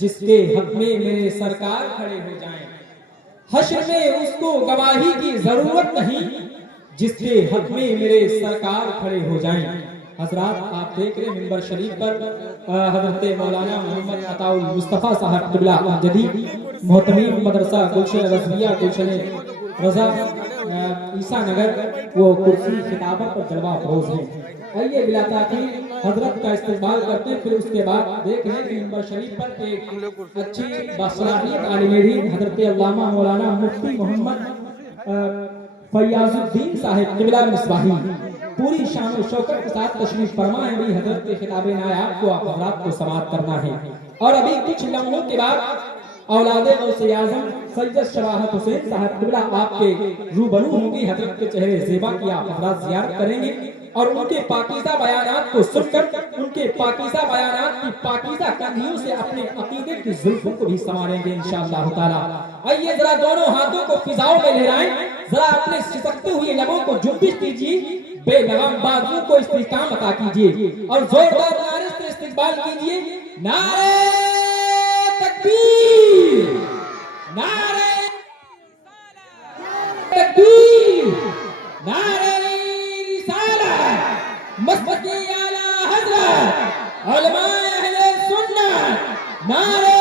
جس کے حق میں میرے سرکار کھڑے ہو جائیں. حشر میں اس کو گواہی کی ضرورت نہیں جس کے حق میں میرے سرکار کھڑے ہو جائیں. حضرات آپ دیکھ رہے ہیں ممبر شریف پر حضرت مولانا محمد عطا المصطفیٰ صاحب قبلہ جدید محتمیم مدرسہ گلشن رضویہ گلشن رضا عیسیٰ نگر وہ کرسی خطابت پر جلوہ افروز ہیں. آئیے بلا تاخیر حضرت کا استقبال کرتے ہیں. پھر اس کے بعد دیکھ رہے ہیں کہ ممبر شریف پر ایک اچھی باصلاحیت عالم دین حضرت علامہ مولانا مفتی محمد فیاض الدین صاحب قبلہ مصباحی پوری شان و شوکت کے ساتھ تشریف فرما ہے. ابھی حضرت کے خطاب نایاب کو آپ حضرات کو سماعت کرنا ہے اور ابھی کچھ لمحوں کے بعد اولاد غوث اعظم سید شواہت حسین صاحب قبلہ آپ کے روبرو ہوں گی. حضرت کے چہرے زیبا کی آپ حضرات زیارت کریں گے اور ان کے پاکیزہ بیانات کو سن کر ان کے پاکیزہ بیانات کی پاکیزہ کندھیوں سے اپنے عقیدے کی زلفوں کو بھی سنواریں گے انشاءاللہ تعالی. آئیے ذرا دونوں ہاتھوں کو فضاؤں میں لہرائیں, ذرا اپنے سسکتے ہوئے لبوں کو جنبش دیجیے, بے لگام بازو کو استحکام عطا کیجیے اور زوردار نعرے سے استقبال کیجیے. نعرے تکبیر, نعرے تکبیر, نعرے رسالت, مسجد اعلی حضرت علماء اہل سنت, نعرے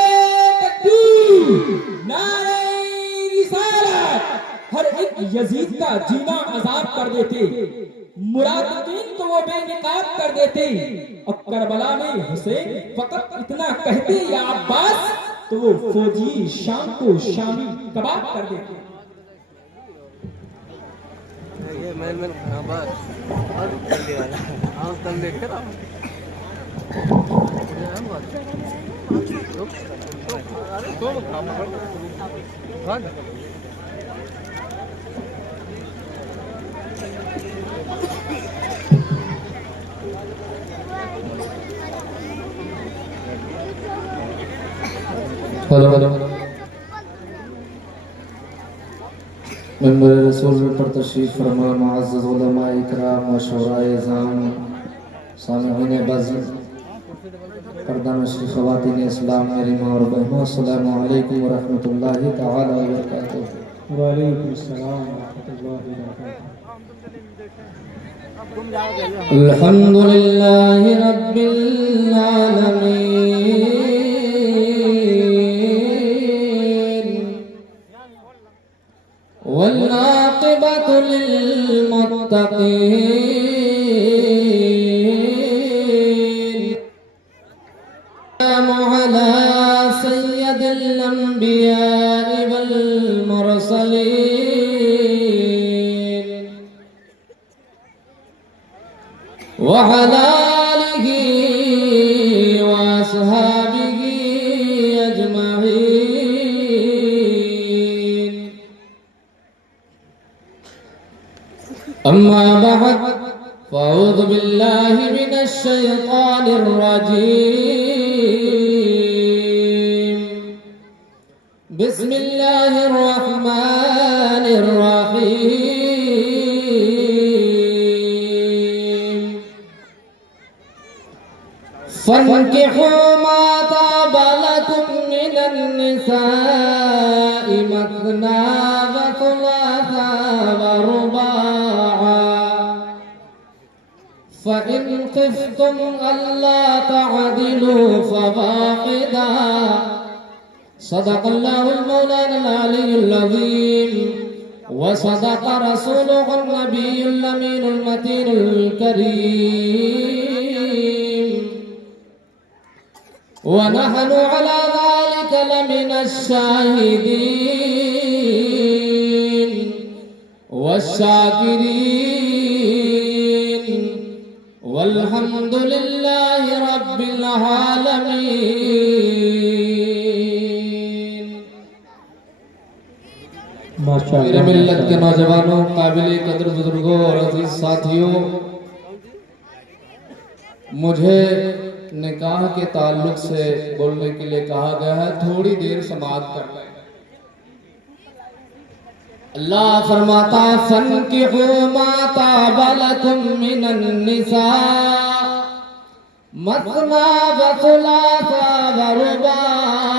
تکبیر, نعرے رسالت. ہر ایک یزید کا جینا عذاب کر دیتے, مرادقین کو وہ بے نقاب کر دیتے, اور کربلا میں حسین فقط اتنا کہتے یا عباس تو وہ فوجی شام کو شامی کباب کر دیتے. یہ میں خرابات اور کندے والا اور کندے کرا ممبر رسول پر تشریف فرما معزز علماء اکرام و شورائے اعظام, سامعین بزم, پردہ نشین خواتین اسلام, میری ماں اور بہنوں, السلام علیکم ورحمۃ اللہ تعالی وبرکاتہ. وعلیکم السلام ورحمۃ اللہ وبرکاتہ. الحمد للہ رب العالمین والعاقبۃ للمتقین علی سید الانبیاء والمرسلین وعلى آله وأصحابه أجمعين. أما بعد فأعوذ بالله من الشيطان الرجيم. بسم الله الرحمن الرحيم. فانكحوا ما طاب لكم من النساء مثنى وثلاث ورباعا فإن خفتم ألا تعدلوا فواحدا. صدق الله المولانا العلي العظيم وصدق رسوله النبي الأمين المتين الكريم ونحن على ذلك لمن الشاهدين والشاكرين والحمد لله رب العالمين. میرے ملت کے نوجوانوں, قابل قدر بزرگوں اور عزیز ساتھیوں, مجھے نکاح کے تعلق سے بولنے کے لیے کہا گیا ہے, تھوڑی دیر سماعت کر لیں. اللہ فرماتا ہے فَانْكِحُوا مَا طَابَ لَكُم مِّنَ النِّسَاءِ مَثْنَىٰ وَثُلَاثَ وَرُبَاعَ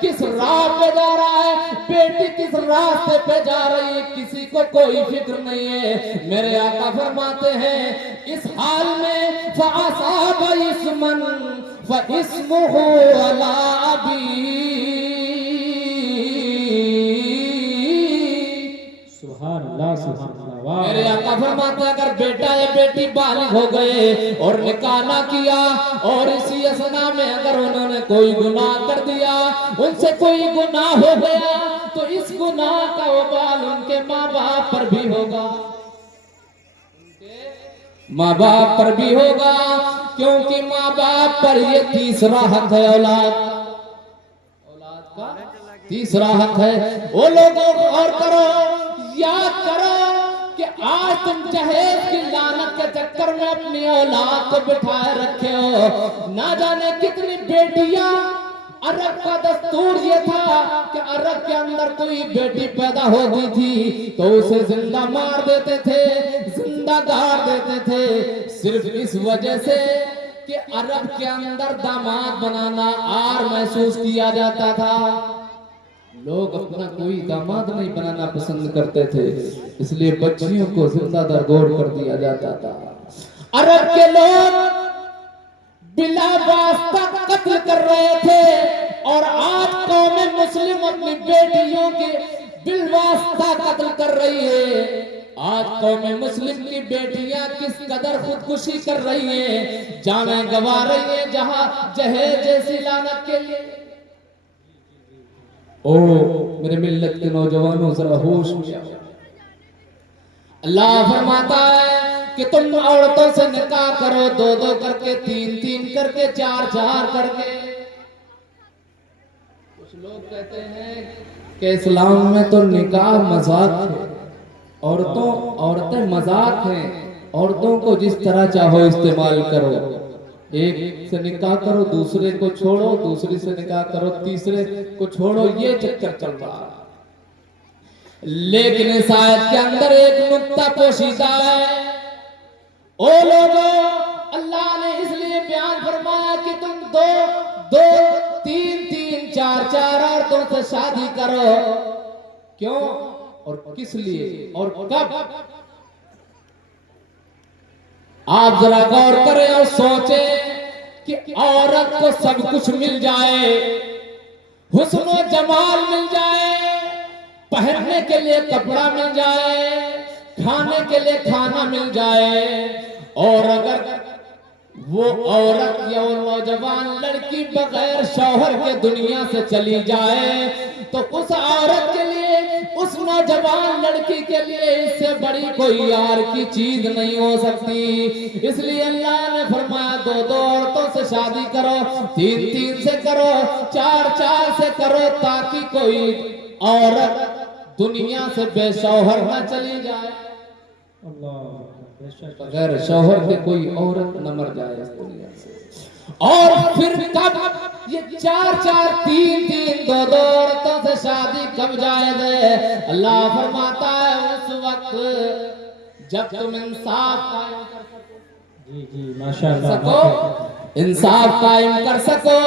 کس راہ پہ جا رہا ہے, بیٹی کس راستے پہ جا رہی ہے, کسی کو کوئی فکر نہیں ہے. میرے آقا فرماتے ہیں اس حال میں فَأَصَابَ اسْمًا فَإِسْمُهُ عَلَىٰ أَبِيهِ. سبحان اللہ سبحان اللہ. واہ میرے آقا فرماتے ہیں اگر بیٹا یا بیٹی بالغ ہو گئے اور نکاح نہ کیا اور اسی اثنا میں اگر انہوں نے کوئی گناہ کر دیا, ان سے کوئی گناہ ہو گیا, تو اس گناہ کا وبال ان کے ماں باپ پر بھی ہوگا, ماں باپ پر بھی ہوگا, کیونکہ ماں باپ پر یہ تیسرا حق ہے اولاد کا تیسرا حق ہے. وہ لوگوں غور کرو, یاد کرو کہ آج تم جہیز کی لعنت کے چکر میں اپنی اولاد کو بٹھائے رکھے ہو. نہ جانے کتنی بیٹیاں, عرب کا دستور یہ تھا کہ عرب کے اندر کوئی بیٹی پیدا ہوتی تھی تو اسے زندہ مار دیتے تھے, زندہ گاڑ دیتے تھے, صرف اس وجہ سے کہ عرب کے اندر داماد بنانا آر محسوس کیا جاتا تھا. لوگ اپنا کوئی داماد نہیں بنانا پسند کرتے تھے, اس لیے بچیوں کو زندہ درگور کر دیا جاتا تھا. عرب کے لوگ بلا واسطہ قتل کر رہے تھے, اور آج قوم مسلم اپنی بیٹیوں کے بالواسطہ قتل کر رہی ہے. آج قوم مسلم کی بیٹیاں کس قدر خودکشی کر رہی ہیں, جانیں گوا رہی ہیں جہاں جہیز جیسی لعنت کے لیے. او میرے ملت کے نوجوانوں ذرا ہوش میں آؤ. اللہ فرماتا ہے کہ تم عورتوں سے نکاح کرو, 2 کر کے, 3 کر کے, 4 کر کے. کچھ لوگ کہتے ہیں کہ اسلام میں تو نکاح مذاق ہے, عورتیں مذاق ہیں, عورتوں کو جس طرح چاہو استعمال کرو, ایک سے نکاح کرو, دوسرے کو چھوڑو, دوسری سے نکاح کرو, تیسرے کو چھوڑو, یہ چکر چل رہا ہے. لیکن اس آیت کے اندر ایک نقطہ پوشیدہ ہے. او لوگوں, اللہ نے اس لیے بیان فرمایا کہ تم 2 3 4 عورتوں سے شادی کرو. کیوں اور کس لیے اور کب؟ آپ ذرا غور کریں اور سوچیں کہ عورت کو سب کچھ مل جائے, حسن و جمال مل جائے, پہننے کے لیے کپڑا مل جائے, کھانے کے لیے کھانا مل جائے, اور اگر وہ عورت یا وہ نوجوان لڑکی بغیر شوہر کے دنیا سے چلی جائے تو اس عورت کے لیے, اس نوجوان لڑکی کے لیے اس سے بڑی کوئی یار کی چیز نہیں ہو سکتی. اس لیے اللہ نے فرمایا 2 عورتوں سے شادی کرو, 3 سے کرو, 4 سے کرو, تاکہ کوئی عورت دنیا سے بے شوہر نہ چلی جائے, بغیر شوہر کے کوئی عورت نہ مر جائے اس دنیا سے. اور پھر کب یہ 4 3 2 عورتوں سے شادی کب جائز ہے؟ اللہ فرماتا ہے اس وقت جب تم انصاف قائم کر سکو. جی ماشاءاللہ, انصاف قائم کر سکو.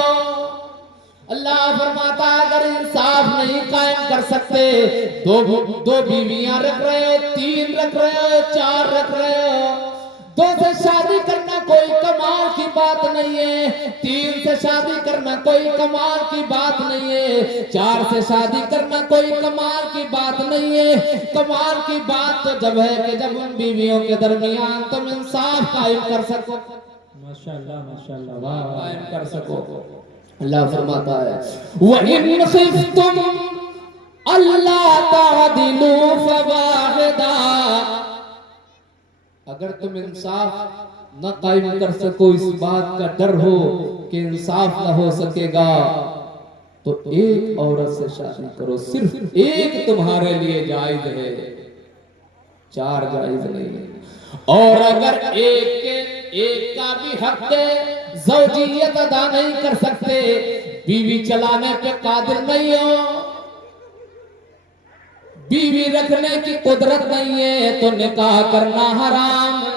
اللہ فرماتا ہے اگر انصاف نہیں قائم کر سکتے, 2 بیویاں رکھ رہے ہو, 3 رکھ رہے ہو, 4 رکھ رہے ہو, 2 سے شادی کرنا کوئی کمال کی بات نہیں ہے, 3 سے شادی کرنا کوئی کمال کی بات نہیں ہے, 4 سے شادی کرنا کوئی کمال کی بات نہیں ہے. کمال کی بات تو جب ہے کہ جب ان بیویوں کے درمیان تم انصاف قائم کر سکو, ماشاءاللہ, قائم کر سکو. اللہ فرماتا ہے وَإِنْ خِفْتُمْ أَلَّا تَعْدِلُوا فَوَاحِدًا, اگر تم انصاف نہ قائم کر سکو, اس بات کا ڈر ہو کہ انصاف نہ ہو سکے گا, تو ایک عورت سے شادی کرو, صرف ایک تمہارے لیے جائز ہے, 4 جائز نہیں ہے. اور اگر ایک کا بھی حق زوجیت ادا نہیں کر سکتے, بیوی چلانے پہ قادر نہیں ہو, بیوی رکھنے کی قدرت نہیں ہے, تو نکاح کرنا حرام ہے.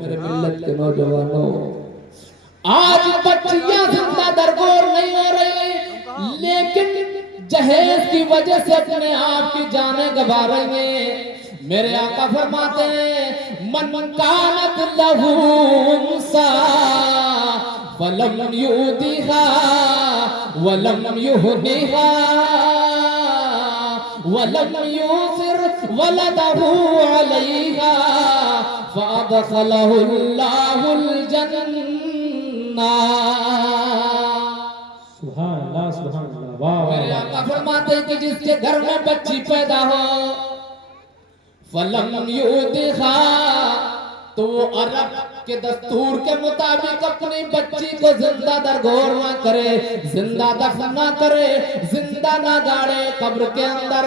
میرے ملت کے نوجوانوں, آج بچیاں زندہ درگور نہیں ہو رہی، لیکن جہیز کی وجہ سے اپنے آپ کی جانیں گنوا رہی ہیں۔ میرے آقا فرماتے ہیں من کانت لہو انسا ولم یودیہا ولم یہنیہا ولم یوثر ولدہ علیہا فادخلہ اللہ الجنہ۔ سبحان اللہ سبحان اللہ، واہ واہ میرے واہ۔ آقا فرماتے ہیں کہ جس کے گھر میں بچی پیدا ہو فلم یودیہا، تو وہ عرب کے دستور کے مطابق اپنی بچی کو زندہ درگور نہ کرے، زندہ دفن نہ کرے، زندہ نہ گاڑے قبر کے اندر۔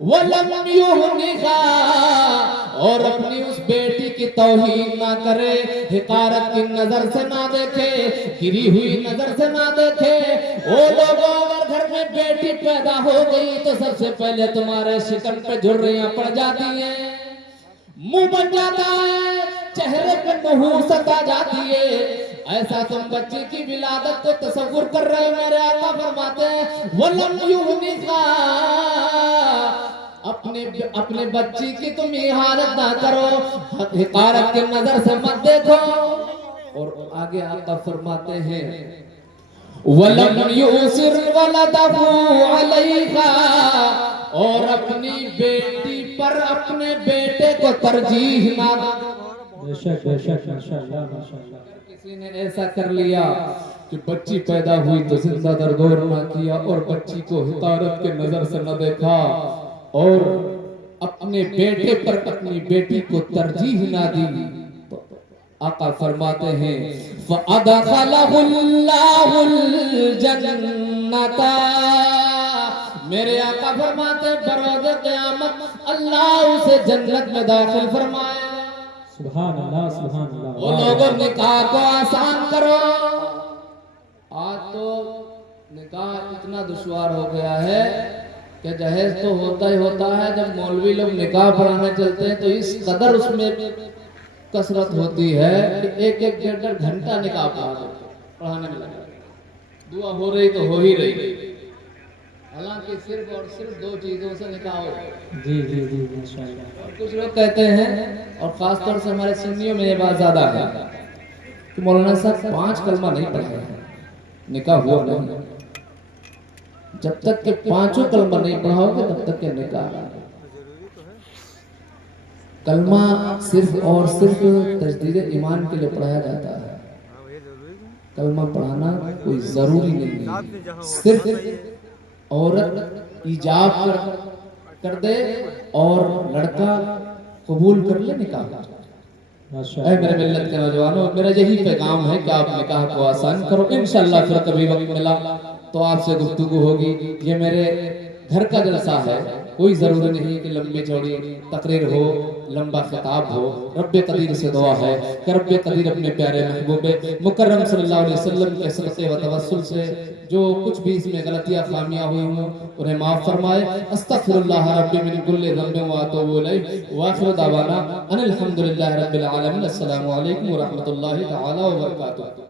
وَلَمْ يُهْنِهَا، اور اپنی اس بیٹی کی توہین نہ کرے، حقارت کی نظر سے نہ دیکھے، گری ہوئی نظر سے نہ دیکھے۔ او لوگوں، اگر گھر میں بیٹی پیدا ہو گئی تو سب سے پہلے تمہارے شکن پہ جھریاں پڑ جاتی ہیں، منہ بن جاتا ہے، چہرے پہ نحوست آ جاتی ہے۔ ایسا تم بچی کی ولادت کو تصور کر رہے ہو؟ میرے آقا فرماتے ہیں وَلَمْ يُهْنِهَا، اپنے بچی کی تم احانت نہ کرو، حقارت کی نظر سے مت دیکھو۔ اور آگے آقا فرماتے ہیں وَلَمْ يُؤْثِرْ وَلَدَهُ عَلَيْهَا، اور اپنی بیٹی پر اپنے بیٹے کو ترجیح نہ دو۔ بے شک بے شک، ماشاءاللہ ماشاءاللہ۔ کسی نے ایسا کر لیا کہ بچی پیدا ہوئی تو زندہ درگور نہ کیا، اور بچی کو حقارت کے نظر سے نہ دیکھا، اور اپنے بیٹے پر اپنی بیٹی کو ترجیح نہ دی، تو آقا فرماتے ہیں فَأَدْخَلَهُ اللَّهُ الْجَنَّةَ، میرے آقا فرماتے ہیں بروز قیامت اللہ اسے جنت میں داخل فرمائے۔ سبحان اللہ سبحان اللہ۔ وہ لوگوں نکاح کو آسان کرو۔ آج تو نکاح اتنا دشوار ہو گیا ہے کہ جہیز تو ہوتا ہی ہوتا ہے، جب مولوی لوگ نکاح پڑھانے چلتے ہیں تو اس قدر اس میں کثرت ہوتی ہے کہ ایک ایک ڈیڑھ ڈیڑھ گھنٹہ نکاح پڑھانے میں لگا، دعا ہو رہی تو ہو ہی رہی، حالانکہ صرف اور صرف دو چیزوں سے نکاح ہو۔ جی جی جی ماشاءاللہ۔ اور کچھ لوگ کہتے ہیں، اور خاص طور سے ہمارے سنیوں میں یہ بات زیادہ ہے کہ مولانا صاحب 5 کلمہ نہیں پڑھے نکاح ہوا نہیں۔ جب تک کہ 5 کلمہ نہیں پڑھاؤ گے تب تک کہ نکاح نہیں۔ کلمہ صرف اور صرف تجدید ایمان کے لیے پڑھایا جاتا ہے، کلمہ پڑھانا کوئی ضروری نہیں ہے۔ صرف عورت ایجاب کر دے اور لڑکا قبول کر لے نکاح۔ اے میرے ملت کے نوجوانوں، میرا یہی پیغام ہے کہ آپ نکاح کو آسان کرو۔ انشاءاللہ پھر کبھی وقت ملا تو آپ سے گفتگو ہوگی۔ یہ میرے گھر کا جلسہ ہے، کوئی ضروری نہیں کہ لمبی چوڑی تقریر ہو، لمبا خطاب ہو۔ رب قدیر سے دعا ہے کہ رب قدیر اپنے پیارے محبوب مکرم صلی اللہ علیہ وسلم کے صدقے و توسل سے جو کچھ بھی اس میں غلطیاں خامیاں ہوئی ہوں انہیں معاف فرمائے۔ استغفر اللہ ربی من کل ذنب واتوب الیہ، وآخر دعوانا ان الحمدللہ رب العالمین۔ السلام علیکم ورحمۃ اللہ تعالی وبرکاتہ۔